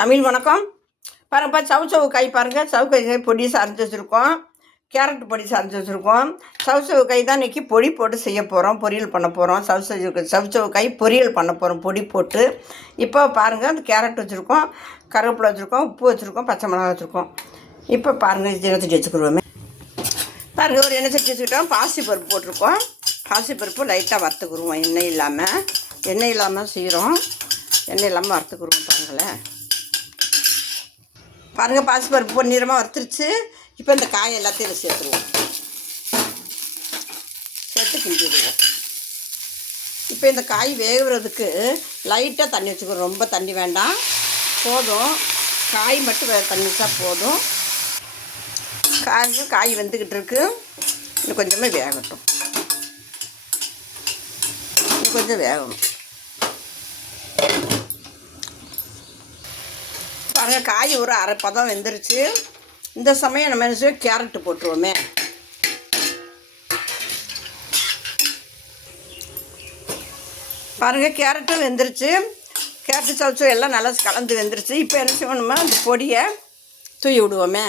தமிழ் வணக்கம். பாருங்கப்பா, சவு காய் பாருங்கள். காய் பொடி அரைஞ்சி வச்சுருக்கோம். கேரட் பொடி அரைஞ்சி வச்சுருக்கோம். சவு காய் தான் இன்றைக்கி பொடி போட்டு செய்ய போகிறோம், பொரியல் பண்ண போகிறோம். சவு காய் பொரியல் பண்ண போகிறோம் பொடி போட்டு. இப்போ பாருங்கள், அந்த கேரட் வச்சுருக்கோம், கருவேப்பிலை வச்சுருக்கோம், உப்பு வச்சுருக்கோம், பச்சை மிளகாய் வச்சுருக்கோம். இப்போ பாருங்கள், இது எண்ணெய் சட்டி வச்சுக்கிடுவோமே. பாருங்கள், ஒரு எண்ணெய் சட்டி வச்சுக்கிட்டோம். பாசி பருப்பு போட்டிருக்கோம். பாசி பருப்பு லைட்டாக வறுத்துக்குருவோம். எண்ணெய் இல்லாமல் செய்கிறோம். எண்ணெய் இல்லாமல் வறுத்துக்குருவோம். பாருங்களேன், பாருங்கள், பாசிப்பருப்பு பொன்னிறமாக வறுத்துருச்சு. இப்போ இந்த காய் எல்லாத்தையும் சேர்த்துருவோம். சேர்த்து கிண்டிடுவோம். இப்போ இந்த காய் வேகிறதுக்கு லைட்டாக தண்ணி வச்சுக்கிறோம். ரொம்ப தண்ணி வேண்டாம், போதும். காய் மட்டும் தண்ணி வச்சா போதும். காய் வெந்துக்கிட்டு இருக்கு. இன்னும் கொஞ்சமே வேகட்டும். இன்னும் கொஞ்சம் வேகணும். பாருங்கள், காய் ஒரு அரை பதம் வெந்துருச்சு. இந்த சமயம் நம்ம என்ன செய்வோம், கேரட்டு போட்டுருவோமே. பாருங்கள், கேரட்டும் வெந்துருச்சு. கேரட்டு சவுச்சோ எல்லாம் நல்லா கலந்து வெந்துருச்சு. இப்போ என்ன செய்வோம், அந்த பொடியை தூவி விடுவோமே.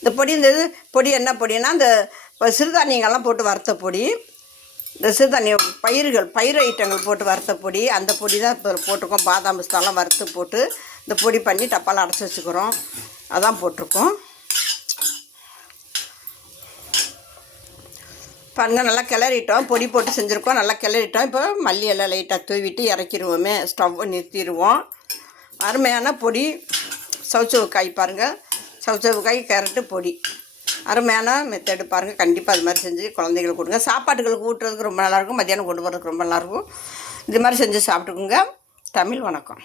இந்த பொடி என்ன பொடினா, இந்த சிறுதானியங்கள்லாம் போட்டு வறுத்த பொடி. இந்த சிறுதானியம் பயிர் ஐட்டங்கள் போட்டு வறுத்த பொடி, அந்த பொடி தான் இப்போ போட்டிருக்கோம். பாதாம் பிஸ்தாலாம் வறுத்து போட்டு இந்த பொடி பண்ணி டப்பால் அடைச்சி வச்சுக்கிறோம். அதான் போட்டிருக்கோம். பாருங்கள், நல்லா கிளறிட்டோம். பொடி போட்டு செஞ்சுருக்கோம், நல்லா கிளறிட்டோம். இப்போ மல்லி எல்லாம் லைட்டாக தூவிட்டு இறக்கிடுவோமே. ஸ்டவ்வை நிறுத்திடுவோம். அருமையான பொடி சவுச்சவு காய். பாருங்கள், சவுச்சவு காய் கேரட்டு பொடி அருமையான மெத்தடு. பாருங்கள், கண்டிப்பாக அது மாதிரி செஞ்சு குழந்தைங்களுக்கு கொடுங்க. சாப்பாட்டுகளுக்கு ஊட்டுறதுக்கு ரொம்ப நல்லாயிருக்கும். மத்தியானம் கொண்டு போகிறதுக்கு ரொம்ப நல்லாயிருக்கும். இது மாதிரி செஞ்சு சாப்பிட்டுக்குங்க. தமிழ் வணக்கம்.